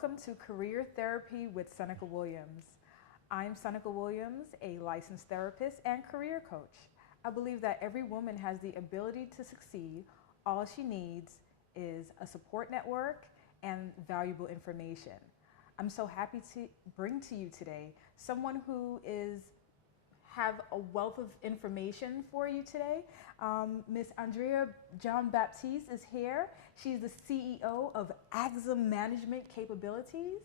welcome to Career Therapy with Seneca Williams. I'm Seneca Williams, a licensed therapist and career coach. I believe that every woman has the ability to succeed. All she needs is a support network and valuable information. I'm so happy to bring to you today someone who have a wealth of information for you today. Miss Andrea JohnBaptiste is here. She's the CEO of AXA Management Capabilities.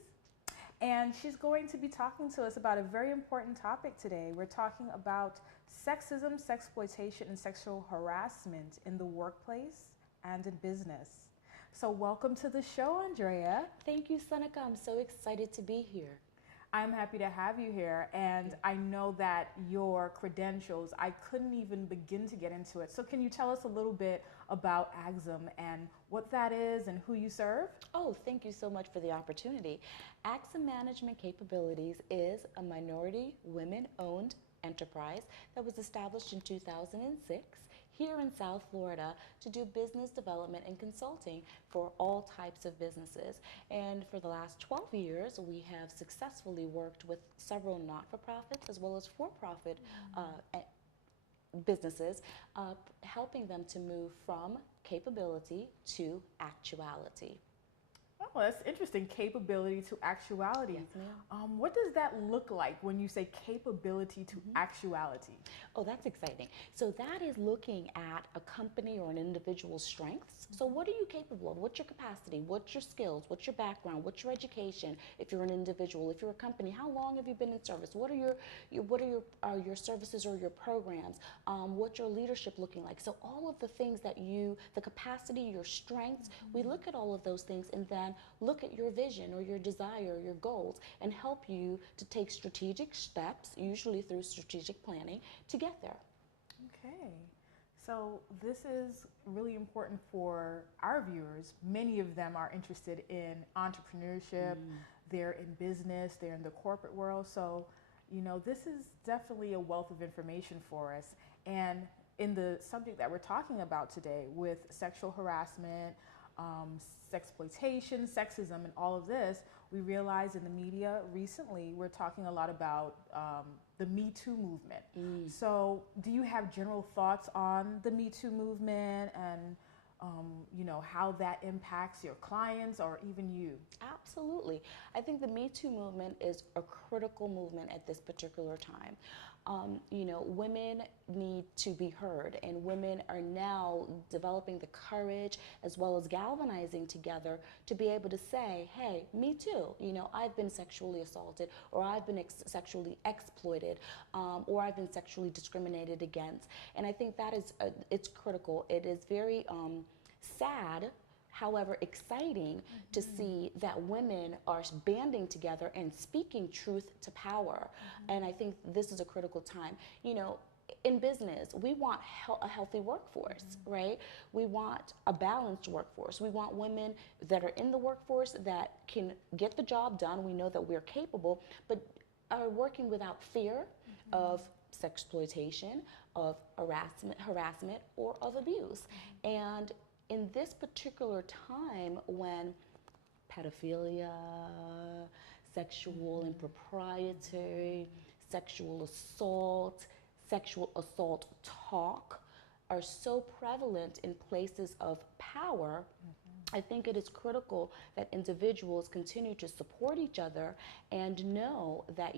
And she's going to be talking to us about a very important topic today. We're talking about sexism, sexploitation, and sexual harassment in the workplace and in business. So welcome to the show, Andrea. Thank you, Seneca. I'm so excited to be here. I'm happy to have you here, and I know that your credentials, I couldn't even begin to get into it. So can you tell us a little bit about AXA and what that is and who you serve? Oh, thank you so much for the opportunity. AXA Management Capabilities is a minority women-owned enterprise that was established in 2006 here in South Florida to do business development and consulting for all types of businesses. And for the last 12 years, we have successfully worked with several not-for-profits as well as for-profit businesses, helping them to move from capability to actuality. Oh, that's interesting. Capability to actuality. Yes, ma'am. What does that look like when you say capability to actuality? Oh, that's exciting. So that is looking at a company or an individual's strengths. So what are you capable of? What's your capacity? What's your skills? What's your background? What's your education? If you're an individual, if you're a company, how long have you been in service? What are your services or your programs? What's your leadership looking like? So all of the things that the capacity, your strengths, we look at all of those things and then look at your vision or your desire, your goals, and help you to take strategic steps, usually through strategic planning, to get there. Okay, so this is really important for our viewers. Many of them are interested in entrepreneurship, they're in business, they're in the corporate world. So, this is definitely a wealth of information for us. And in the subject that we're talking about today with sexual harassment, sexploitation, sexism, and all of this, we realize in the media recently we're talking a lot about the Me Too movement. So do you have general thoughts on the Me Too movement and how that impacts your clients or even you? Absolutely. I think the Me Too movement is a critical movement at this particular time. Women need to be heard, and women are now developing the courage as well as galvanizing together to be able to say, hey, me too. I've been sexually assaulted, or I've been sexually exploited, or I've been sexually discriminated against. And I think that is, it's critical. It is very sad, however exciting, to see that women are banding together and speaking truth to power. And I think this is a critical time. In business, we want a healthy workforce, right? We want a balanced workforce. We want women that are in the workforce that can get the job done. We know that we're capable, but are working without fear of sexploitation, of harassment, or of abuse. And in this particular time when pedophilia, sexual impropriety, sexual assault talk are so prevalent in places of power, I think it is critical that individuals continue to support each other and know that,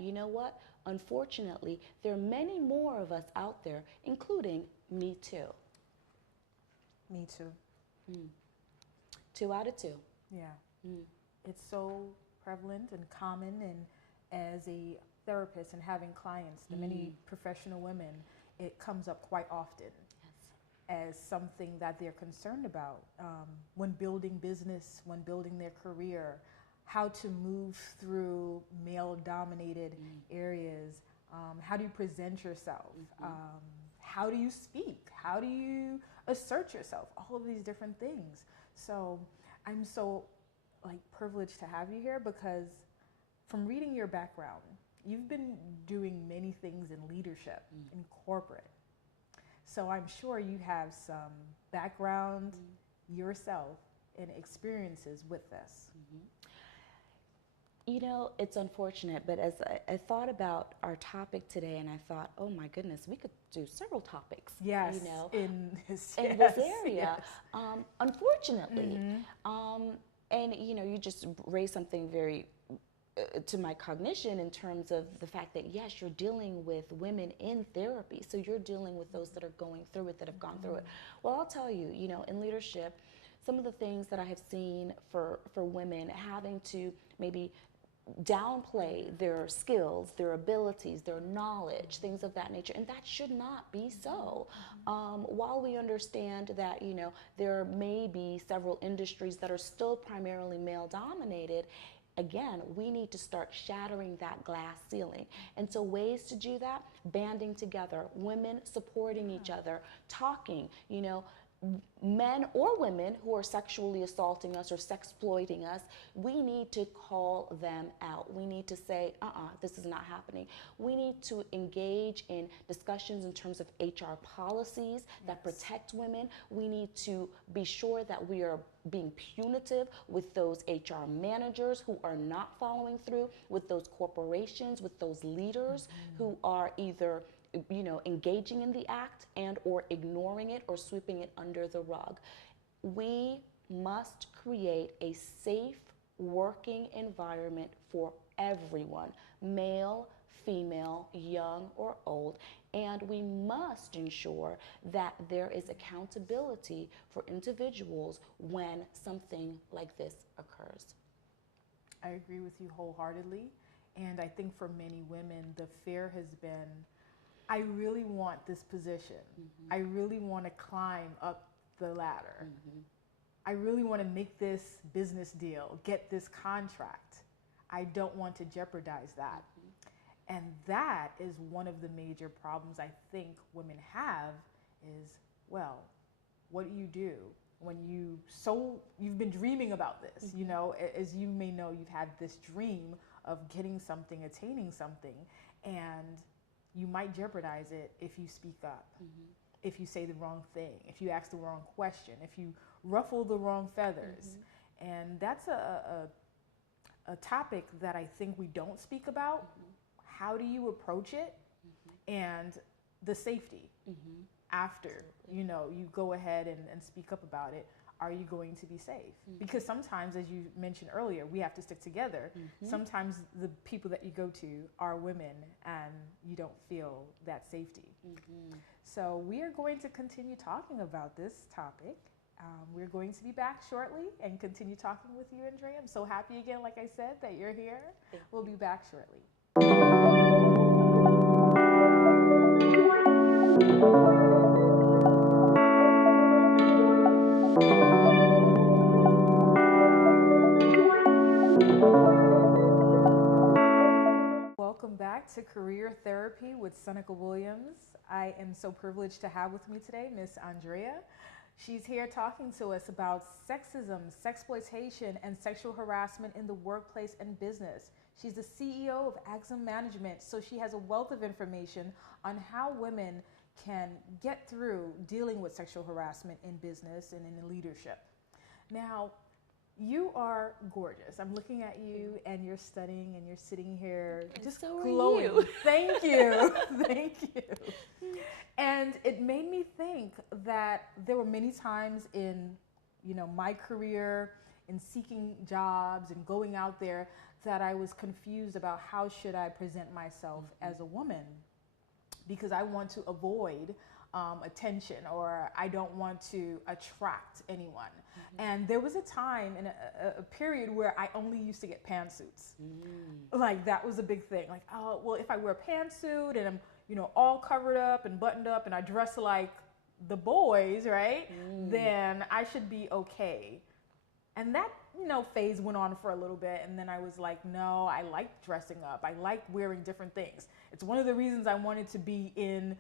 unfortunately, there are many more of us out there, including me too. Me too. 2 out of 2. Yeah. It's so prevalent and common, and as a therapist and having clients, the many professional women, it comes up quite often as something that they're concerned about when building business, when building their career, how to move through male-dominated areas, how do you present yourself, how do you speak, how do you assert yourself, all of these different things. So I'm so privileged to have you here, because from reading your background, you've been doing many things in leadership, in corporate. So I'm sure you have some background yourself and experiences with this. You know, it's unfortunate, but as I thought about our topic today, and I thought, oh my goodness, we could do several topics, Yes, you know, in yes, this area. yes. Unfortunately, um, and you know, you just raised something very to my cognition in terms of the fact that yes, you're dealing with women in therapy, so you're dealing with those that are going through it, that have gone through it. Well, I'll tell you, you know, in leadership, some of the things that I have seen for women having to maybe downplay their skills, their abilities, their knowledge, things of that nature, and that should not be so. While we understand that, you know, there may be several industries that are still primarily male dominated, again, we need to start shattering that glass ceiling. And so ways to do that, banding together, women supporting each other, talking, you know, men or women who are sexually assaulting us or sexploiting us, we need to call them out. We need to say, this is not happening. We need to engage in discussions in terms of HR policies that protect women. We need to be sure that we are being punitive with those HR managers who are not following through, with those corporations, with those leaders who are either, you know, engaging in the act and or ignoring it or sweeping it under the rug. We must create a safe working environment for everyone, male, female, young or old, and we must ensure that there is accountability for individuals when something like this occurs. I agree with you wholeheartedly. And I think for many women, the fear has been, I really want this position. I really want to climb up the ladder. I really want to make this business deal, get this contract. I don't want to jeopardize that. And that is one of the major problems I think women have is, well, what do when you've been dreaming about this, you know, as you may know, you've had this dream of getting something, attaining something, and you might jeopardize it if you speak up, if you say the wrong thing, if you ask the wrong question, if you ruffle the wrong feathers. And that's a topic that I think we don't speak about. How do you approach it? And the safety after, you know, you go ahead and speak up about it. Are you going to be safe? Because sometimes, as you mentioned earlier, we have to stick together. Sometimes the people that you go to are women and you don't feel that safety. So we are going to continue talking about this topic. We're going to be back shortly and continue talking with you, Andrea. I'm so happy again, like I said, that you're here. We'll be back shortly. Welcome back to Career Therapy with Seneca Williams. I am so privileged to have with me today Miss Andrea. She's here talking to us about sexism, sexploitation, and sexual harassment in the workplace and business. She's the CEO of Axum Management, so she has a wealth of information on how women can get through dealing with sexual harassment in business and in leadership. Now, you are gorgeous. I'm looking at you and you're studying and you're sitting here just so glowing. Are you. Thank you. Thank you. And it made me think that there were many times in, you know, my career in seeking jobs and going out there that I was confused about how should I present myself as a woman, because I want to avoid attention, or I don't want to attract anyone. And there was a time in a period where I only used to get pantsuits. Like that was a big thing. Like, oh, well, if I wear a pantsuit and I'm, you know, all covered up and buttoned up and I dress like the boys, right? Then I should be okay. And that, you know, phase went on for a little bit. And then I was like, no, I like dressing up. I like wearing different things. It's one of the reasons I wanted to be in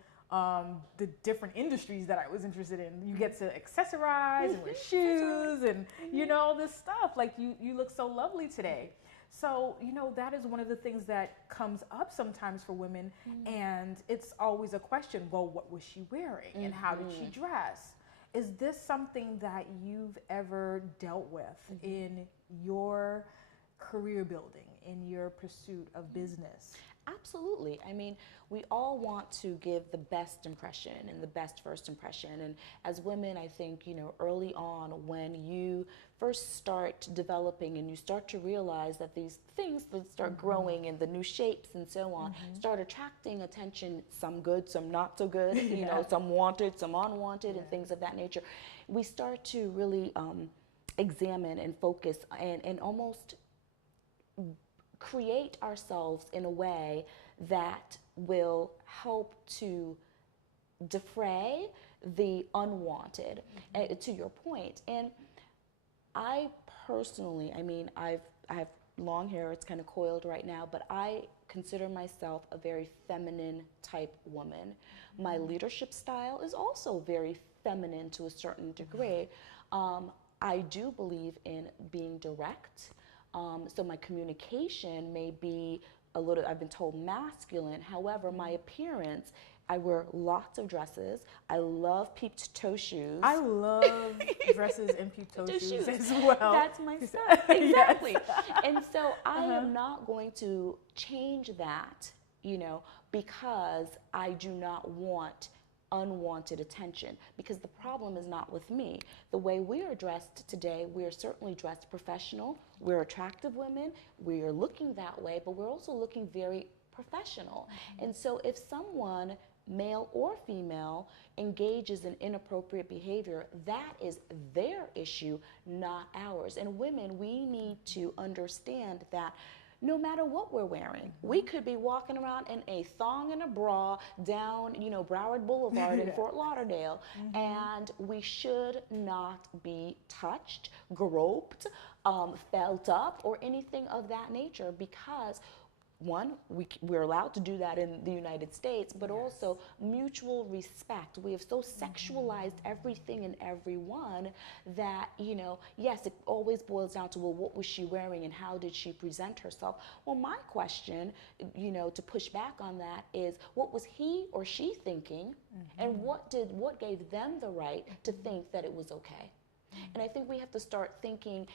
the different industries that I was interested in. You get to accessorize and wear shoes and, you know, all this stuff. Like you look so lovely today. So, you know, that is one of the things that comes up sometimes for women. And it's always a question, well, what was she wearing and how did she dress? Is this something that you've ever dealt with in your career building, in your pursuit of business? Absolutely. I mean, we all want to give the best impression and the best first impression. And as women, I think, early on when you first start developing and you start to realize that these things that start growing and the new shapes and so on start attracting attention, some good, some not so good, some wanted, some unwanted, and things of that nature. We start to really examine and focus and almost create ourselves in a way that will help to defray the unwanted, to your point. And I personally, I mean, I have long hair, it's kind of coiled right now, but I consider myself a very feminine type woman. My leadership style is also very feminine to a certain degree. I do believe in being direct. So my communication may be a little, I've been told, masculine. However, my appearance, I wear lots of dresses. I love peeped toe shoes. I love dresses and peeped toe shoes as well. That's my stuff. Exactly. Yes. And so I am not going to change that, because I do not want unwanted attention, because the problem is not with me. The way we are dressed today, we are certainly dressed professional. We're attractive women. We are looking that way, but we're also looking very professional. And so if someone, male or female, engages in inappropriate behavior, that is their issue, not ours. And women, we need to understand that no matter what we're wearing, we could be walking around in a thong and a bra down, Broward Boulevard in Fort Lauderdale, and we should not be touched, groped, felt up, or anything of that nature, because one, we're allowed to do that in the United States, but also mutual respect. We have so sexualized everything and everyone that, yes, it always boils down to, well, what was she wearing and how did she present herself? Well, my question, to push back on that is, what was he or she thinking, and what gave them the right to think that it was okay? And I think we have to start thinking,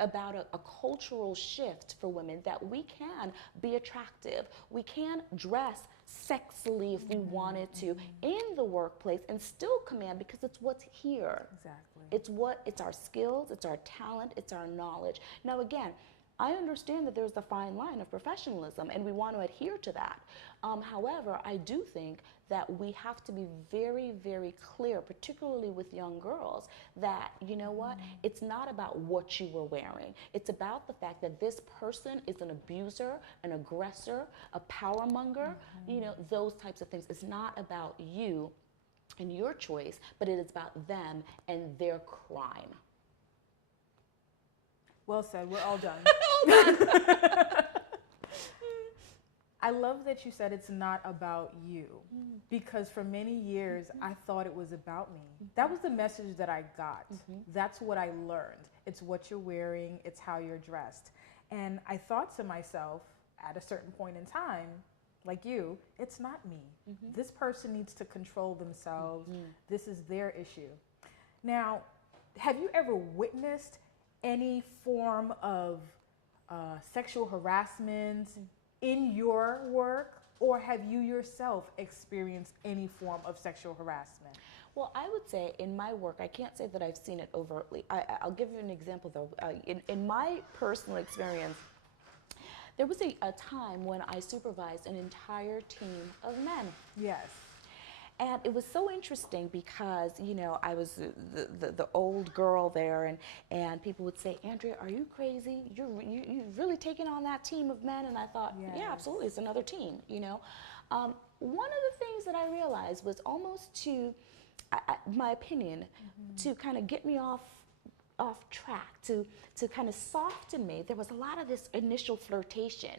about a cultural shift for women, that we can be attractive. We can dress sexily if we wanted to in the workplace and still command, because it's what's here. Exactly. It's our skills, it's our talent, it's our knowledge. Now again, I understand that there's a fine line of professionalism and we want to adhere to that. However, I do think that we have to be very, very clear, particularly with young girls, that, it's not about what you were wearing. It's about the fact that this person is an abuser, an aggressor, a power monger, those types of things. It's not about you and your choice, but it is about them and their crime. Well said. We're all done. I love that you said it's not about you, because for many years I thought it was about me. That was the message that I got. That's what I learned. It's what you're wearing, it's how you're dressed. And I thought to myself at a certain point in time, like you, it's not me. This person needs to control themselves. This is their issue. Now, have you ever witnessed any form of sexual harassment in your work, or have you yourself experienced any form of sexual harassment? Well, I would say in my work, I can't say that I've seen it overtly. I'll give you an example though. In my personal experience, there was a time when I supervised an entire team of men. Yes. And it was so interesting because, I was the old girl there, and people would say, Andrea, are you crazy? You're really taking on that team of men? And I thought, yeah, absolutely, it's another team, One of the things that I realized was almost to, my opinion, to kind of get me off track, to kind of soften me. There was a lot of this initial flirtation,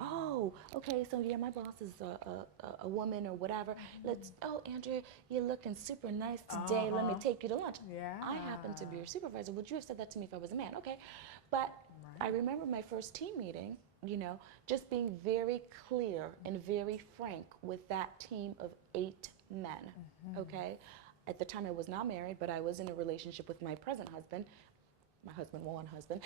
Oh, okay, so yeah, my boss is a woman or whatever. Oh, Andrea, you're looking super nice today. Let me take you to lunch. Yeah. I happen to be your supervisor. Would you have said that to me if I was a man? Okay. But I remember my first team meeting, just being very clear and very frank with that team of 8 men, okay? At the time, I was not married, but I was in a relationship with my present husband. my husband, one husband.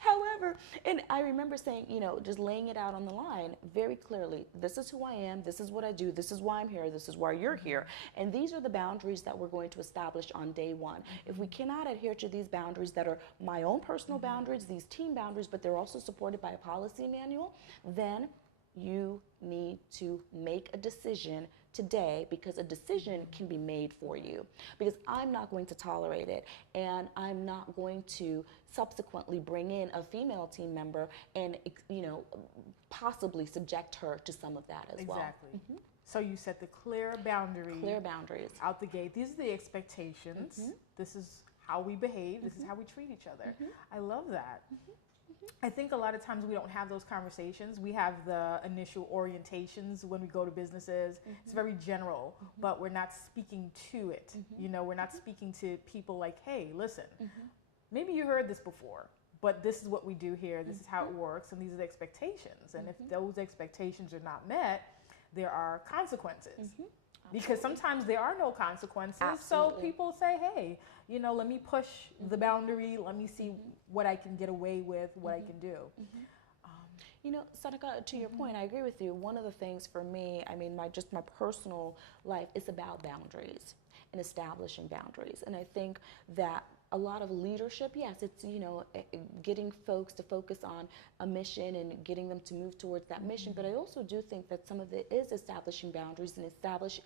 However, and I remember saying, you know, just laying it out on the line very clearly. This is who I am. This is what I do. This is why I'm here. This is why you're here. And these are the boundaries that we're going to establish on day one. If we cannot adhere to these boundaries that are my own personal boundaries, these team boundaries, but they're also supported by a policy manual, then you need to make a decision today, because a decision can be made for you, because I'm not going to tolerate it, and I'm not going to subsequently bring in a female team member and, you know, possibly subject her to some of that as well. Exactly. So you set the clear boundaries. Clear boundaries. Out the gate. These are the expectations. This is how we behave. This is how we treat each other. I love that. I think a lot of times we don't have those conversations. We have the initial orientations when we go to businesses. It's very general, but we're not speaking to it. You know, we're not speaking to people like, hey, listen, maybe you heard this before, but this is what we do here. This is how it works, and these are the expectations. And if those expectations are not met, there are consequences. Because sometimes there are no consequences. Absolutely. So people say, hey, you know, let me push the boundary. Let me see what I can get away with, what I can do. You know, Seneca, to your point, I agree with you. One of the things for me, I mean, my personal life is about boundaries and establishing boundaries. And I think that a lot of leadership, yes, it's, you know, getting folks to focus on a mission and getting them to move towards that mission. But I also do think that some of it is establishing boundaries and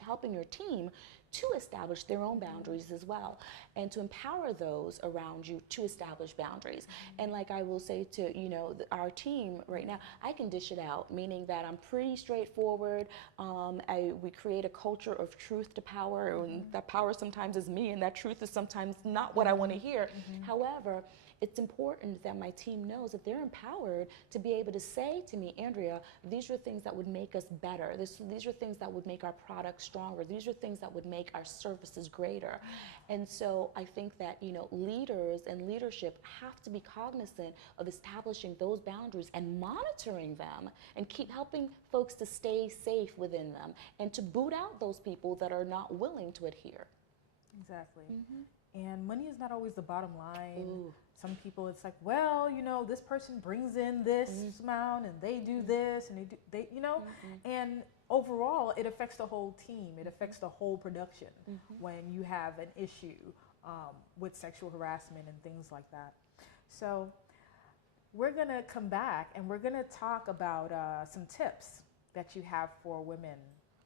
helping your team to establish their own boundaries as well, and to empower those around you to establish boundaries. And like I will say to, you know, our team right now, I can dish it out, meaning that I'm pretty straightforward. We create a culture of truth to power, and that power sometimes is me, and that truth is sometimes not what I want to hear. However, it's important that my team knows that they're empowered to be able to say to me, Andrea, these are things that would make us better. These are things that would make our products stronger. These are things that would make our services greater. And so I think that, you know, leaders and leadership have to be cognizant of establishing those boundaries and monitoring them, and keep helping folks to stay safe within them, and to boot out those people that are not willing to adhere. Exactly. And money is not always the bottom line. Ooh. Some people, it's like, well, you know, this person brings in this amount, and they do this, and they you know, and overall, it affects the whole team. It affects the whole production when you have an issue with sexual harassment and things like that. So we're gonna come back, and we're gonna talk about some tips that you have for women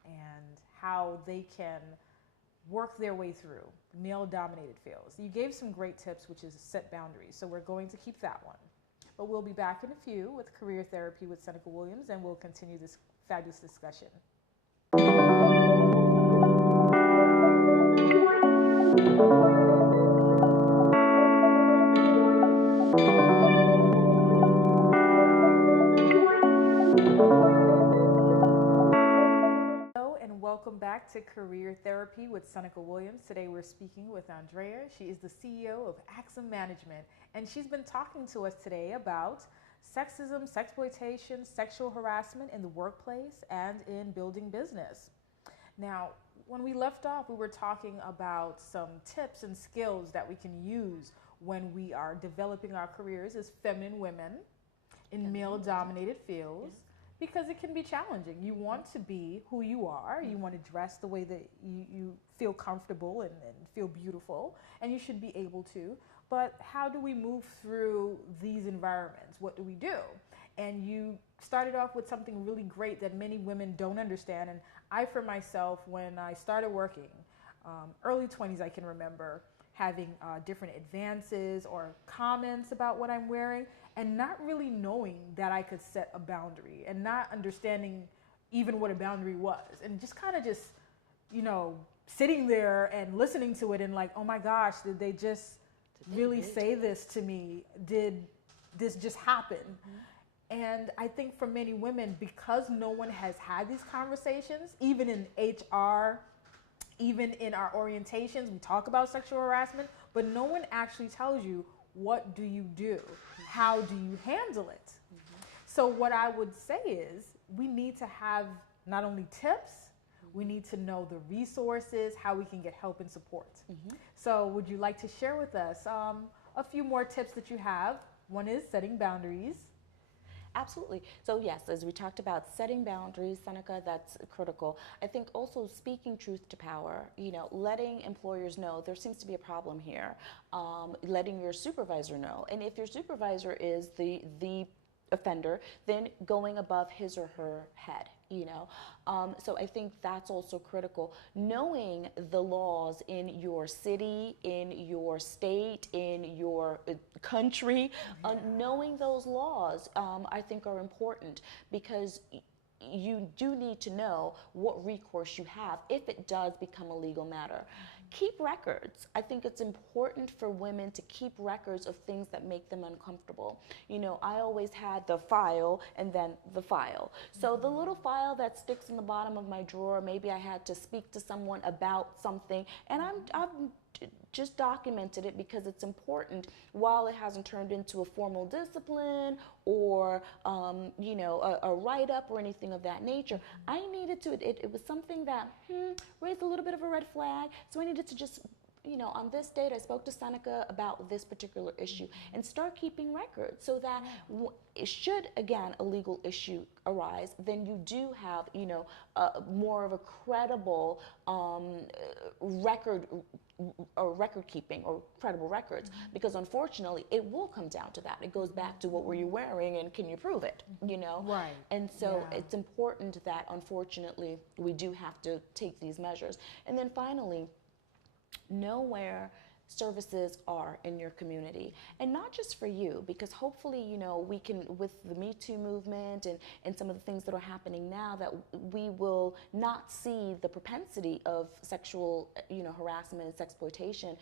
and how they can work their way through male-dominated fields. You gave some great tips, which is set boundaries, so we're going to keep that one. But we'll be back in a few with Career Therapy with Seneca Williams, and we'll continue this fabulous discussion. Welcome back to Career Therapy with Seneca Williams. Today we're speaking with Andrea. She is the CEO of Axum Management, and she's been talking to us today about sexism, sexploitation, sexual harassment in the workplace and in building business. Now, when we left off, we were talking about some tips and skills that we can use when we are developing our careers as feminine women in male-dominated fields. Because it can be challenging. You want to be who you are. You want to dress the way that you feel comfortable and feel beautiful, and you should be able to. But how do we move through these environments? What do we do? And you started off with something really great that many women don't understand. And I, for myself, when I started working, early 20s, I can remember having different advances or comments about what I'm wearing, and not really knowing that I could set a boundary, and not understanding even what a boundary was, and just kind of just, you know, sitting there and listening to it and like, oh my gosh, did they just really say this to me? Did this just happen? And I think for many women, because no one has had these conversations, even in HR, even in our orientations, we talk about sexual harassment, but no one actually tells you, what do you do? How do you handle it? So what I would say is we need to have not only tips, We need to know the resources, how we can get help and support. Mm-hmm. So would you like to share with us a few more tips that you have? One is setting boundaries. Absolutely. So yes, as we talked about setting boundaries, Seneca, that's critical. I think also speaking truth to power, letting employers know there seems to be a problem here, letting your supervisor know. And if your supervisor is the offender, then going above his or her head. So I think that's also critical. Knowing the laws in your city, in your state, in your country, knowing those laws, I think are important, because you do need to know what recourse you have if it does become a legal matter. Keep records. I think it's important for women to keep records of things that make them uncomfortable. I always had the file and then the file. So the little file that sticks in the bottom of my drawer, maybe I had to speak to someone about something, and I've just documented it because it's important. While it hasn't turned into a formal discipline or a write-up or anything of that nature, I needed to, it was something that raised a little bit of a red flag, so I needed to just, on this date I spoke to Seneca about this particular issue, and start keeping records, so that should, again, a legal issue arise, then you do have, more of a credible record keeping, or credible records, because unfortunately it will come down to that. It goes back to what were you wearing and can you prove it, Right. And so it's important that, unfortunately, we do have to take these measures. And then finally, know where services are in your community, and not just for you, because hopefully we can, with the Me Too movement and some of the things that are happening now, that we will not see the propensity of sexual harassment and sexploitation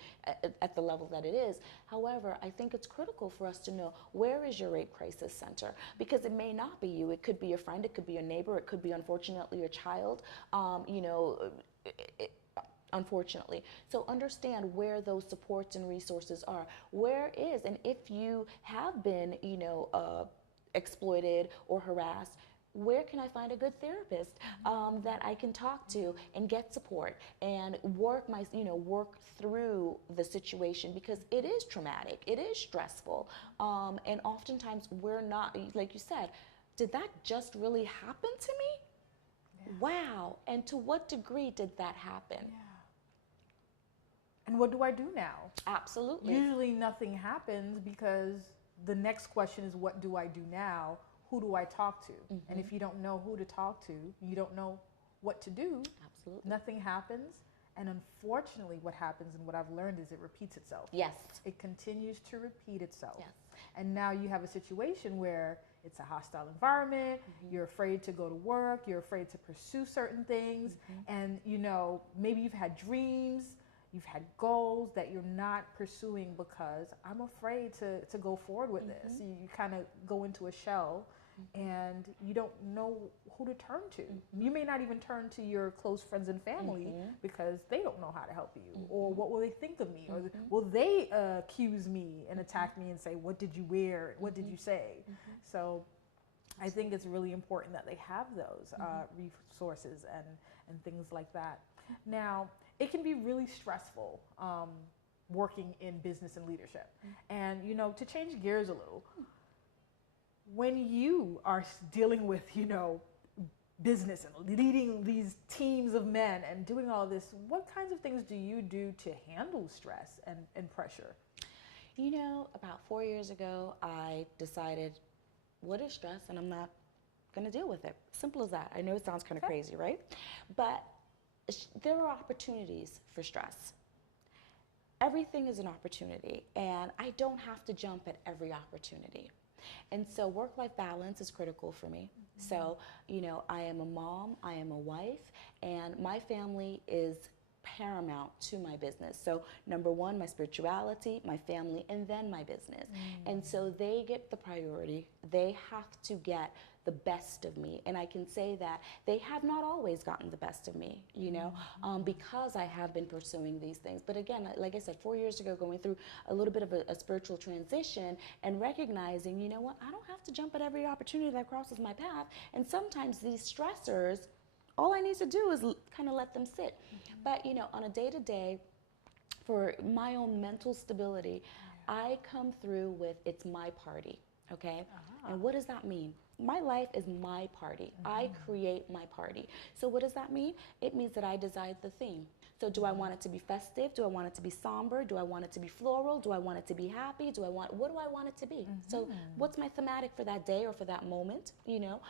at the level that it is. However, I think it's critical for us to know, where is your rape crisis center, because it may not be you, it could be your friend, it could be your neighbor, it could be, unfortunately, your child, unfortunately. So understand where those supports and resources are. Where is, and if you have been, exploited or harassed, where can I find a good therapist that I can talk to and get support and work through the situation, because it is traumatic, it is stressful, and oftentimes we're not, like you said, did that just really happen to me? Yeah. Wow. And to what degree did that happen? Yeah. And what do I do now? Absolutely. Usually nothing happens, because the next question is, what do I do now? Who do I talk to? And if you don't know who to talk to, you don't know what to do. Absolutely. Nothing happens. And unfortunately, what happens, and what I've learned, is it repeats itself. Yes. It continues to repeat itself. Yes. And now you have a situation where it's a hostile environment, you're afraid to go to work, you're afraid to pursue certain things, and maybe you've had dreams, you've had goals that you're not pursuing because I'm afraid to go forward with this. You kind of go into a shell, and you don't know who to turn to. You may not even turn to your close friends and family because they don't know how to help you, or what will they think of me, or will they accuse me and attack me and say, what did you wear, what did you say? So I think it's really important that they have those resources and things like that. Now, it can be really stressful working in business and leadership. And, to change gears a little, when you are dealing with, business and leading these teams of men and doing all this, what kinds of things do you do to handle stress and pressure? About 4 years ago, I decided, what is stress? And I'm not going to deal with it. Simple as that. I know it sounds kind of crazy, right? But there are opportunities for stress. Everything is an opportunity, and I don't have to jump at every opportunity. And so work-life balance is critical for me. So, I am a mom, I am a wife, and my family is paramount to my business. So number one, my spirituality, my family, and then my business. And so they get the priority. They have to get the best of me. And I can say that they have not always gotten the best of me, because I have been pursuing these things. But again, like I said, 4 years ago, going through a little bit of a spiritual transition and recognizing, what, I don't have to jump at every opportunity that crosses my path. And sometimes these stressors all I need to do is kind of let them sit. But, you know, on a day-to-day, for my own mental stability, I come through with it's my party, okay? And what does that mean? My life is my party. I create my party. So what does that mean? It means that I decide the theme. So do I want it to be festive? Do I want it to be somber? Do I want it to be floral? Do I want it to be happy? What do I want it to be? So what's my thematic for that day or for that moment, you know?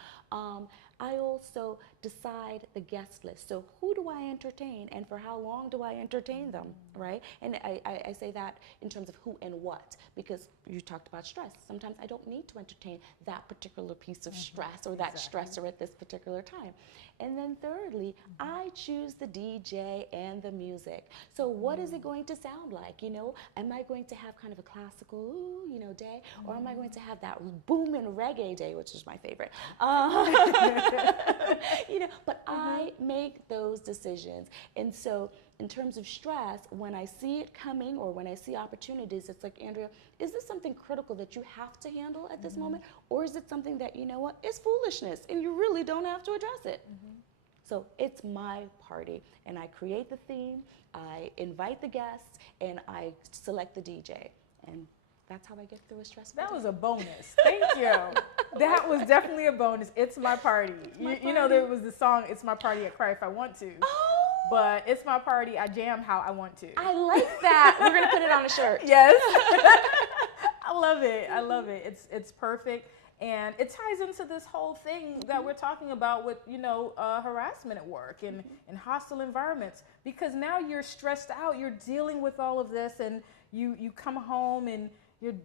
I also decide the guest list. So who do I entertain and for how long do I entertain them, right? And I say that in terms of who and what, because you talked about stress. Sometimes I don't need to entertain that particular piece of stress or that stressor at this particular time. And then thirdly, I choose the DJ and the music. So what is it going to sound like? You know, am I going to have kind of a classical, you know, day, or am I going to have that booming reggae day, which is my favorite? You know, but I make those decisions. And so in terms of stress, when I see it coming or when I see opportunities, it's like, Andrea, is this something critical that you have to handle at this moment? Or is it something that, you know what, it's foolishness and you really don't have to address it? So it's my party, and I create the theme, I invite the guests, and I select the DJ. And that's how I get through a stressful That day. was a bonus. Thank you. That was definitely a bonus. It's my party. You know, there was the song, It's My Party, I Cry If I Want To. Oh! But it's my party, I jam how I want to. I like that. We're going to put it on a shirt. Yes. I love it. I love it. It's perfect. And it ties into this whole thing that we're talking about with, you know, harassment at work and hostile environments. Because now you're stressed out, you're dealing with all of this, and you come home and you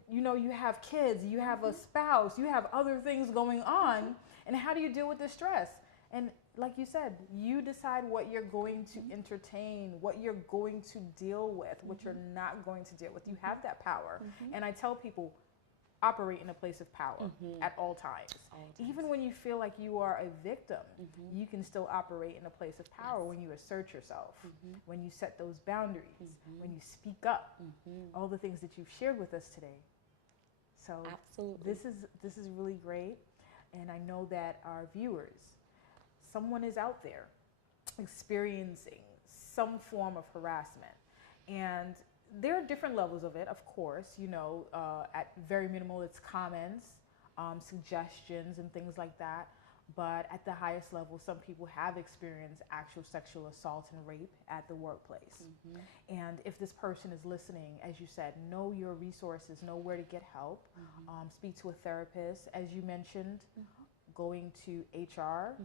have kids, you have a spouse, you have other things going on. And how do you deal with the stress? And like you said, you decide what you're going to entertain, what you're going to deal with, what you're not going to deal with. You have that power. And I tell people, operate in a place of power at all times. Even when you feel like you are a victim, you can still operate in a place of power when you assert yourself, when you set those boundaries, when you speak up, all the things that you've shared with us today. So absolutely, this is really great, and I know that our viewers, someone is out there experiencing some form of harassment, and there are different levels of it, of course. You know, at very minimal, it's comments, suggestions, and things like that. But at the highest level, some people have experienced actual sexual assault and rape at the workplace. And if this person is listening, as you said, know your resources, know where to get help, speak to a therapist, as you mentioned, going to HR.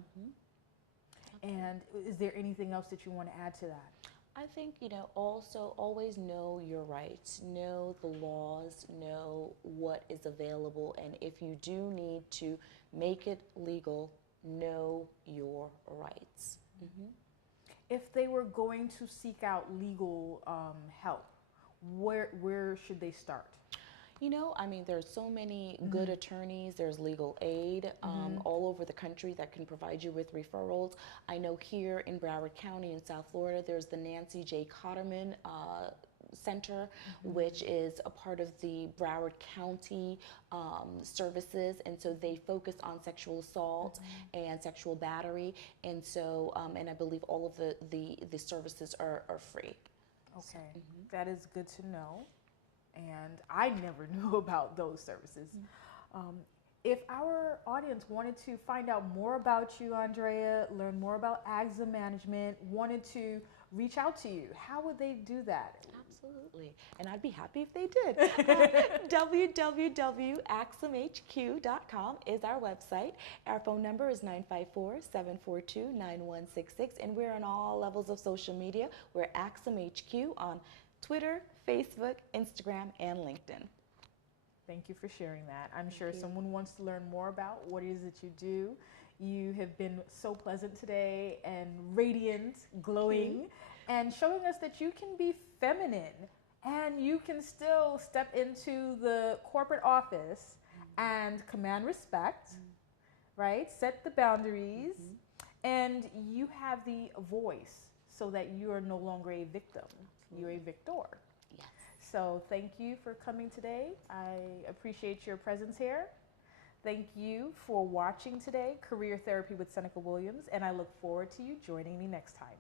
And is there anything else that you want to add to that? I think, you know, also always know your rights, know the laws, know what is available, and if you do need to make it legal, know your rights. If they were going to seek out legal help, where should they start? You know, I mean, there's so many good attorneys. There's legal aid all over the country that can provide you with referrals. I know here in Broward County in South Florida, there's the Nancy J. Cotterman Center, which is a part of the Broward County services, and so they focus on sexual assault and sexual battery, and so and I believe all of the services are free. Okay, that is good to know. And I never knew about those services. If our audience wanted to find out more about you, Andrea, learn more about AXA management, wanted to reach out to you, how would they do that? Absolutely. And I'd be happy if they did. www.axamhq.com is our website. Our phone number is 954-742-9166. And we're on all levels of social media. We're AXAMHQ on Twitter, Facebook, Instagram, and LinkedIn. Thank you for sharing that. I'm sure someone wants to learn more about what it is that you do. You have been so pleasant today and radiant, glowing, and showing us that you can be feminine and you can still step into the corporate office and command respect, right? Set the boundaries, and you have the voice so that you are no longer a victim. You're a victor. Yes. So thank you for coming today. I appreciate your presence here. Thank you for watching today, Career Therapy with Seneca Williams, and I look forward to you joining me next time.